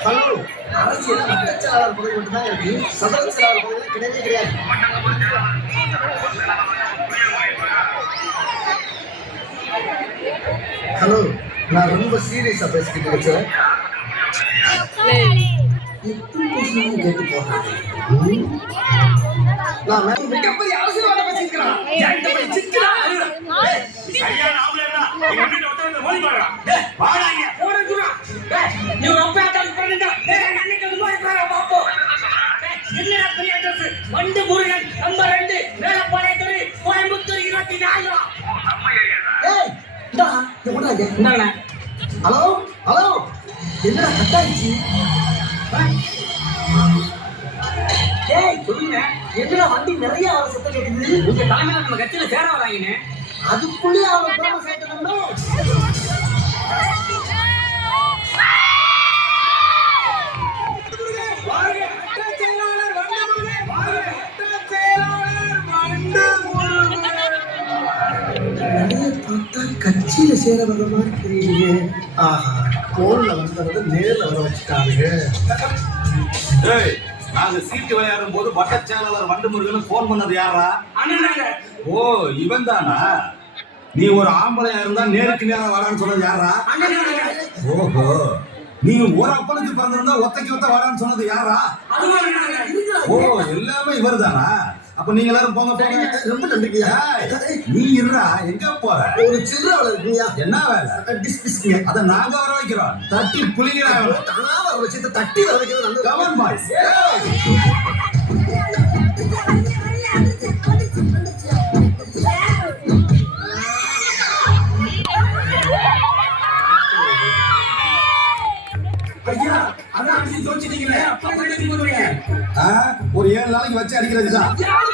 Hello அரசியல் பதவி மட்டும்தான் இருக்கு செயலாளர் பதவி கிடையவே கிடையாது ஹலோ நான் ரொம்ப சீரியஸா பேசிக்கிட்டு இருக்கேன் கேட்டு நான் மிகப்பெரிய பேசிக்கிறேன் வண்டு முருகன் நம்பர் ரெண்டு மேலப்பாளைய தெரு கோயம்புத்தூர் இருபத்தி நாலு. Hello hello. என்னடா கட் ஆயிடுச்சு? ஏய் சொல்லுங்க. என்னடா வண்டி நிறைய வர சத்தம் கேட்குது உங்க தலைமையில நம்ம கட்சியில சேர அதுக்குள்ளேயே அவன் குடும்பம் கட்சியில சேர வர மாதிரி தெரியலையே. ஆஹா போன்ல வந்தவங்க நேர்ல வர வச்சுட்டாங்க டேய், நாங்க சீட்டு விளையாடும் போது வட்ட செயலாளர் வண்டு முருகன் போன் பண்ணது யாரா ஓ இவன் தானா நீ ஒரு ஆம்பளையா இருந்தா நேருக்கு நேரம் வரான்னு சொன்னது யாரா ஓஹோ நீ ஒரு அப்பனுக்கு பிறந்திருந்தா ஒத்தைக்கு ஒத்த வரான்னு சொன்னது யாரா ஓ எல்லாமே இவர் தானா அப்ப நீங்க எல்லாரும் போங்க போங்க. ரொம்ப நன்றிங்கய்யா நீ இருடா எங்க போற? ஒரு சில்லற வேலை இருக்குங்கய்யா. என்ன வேலை? டிஸ் டிஸ்ங்க அத நாங்க வர வைக்கிறோம். தட்டி புளிகிறாங்க தானா வர வச்சு தட்டி வர வைக்கிறது கவன் பாய்ஸ். ஒரு ஏழு நாளைக்கு வச்சு அடிக்கிறதுதான் யாரு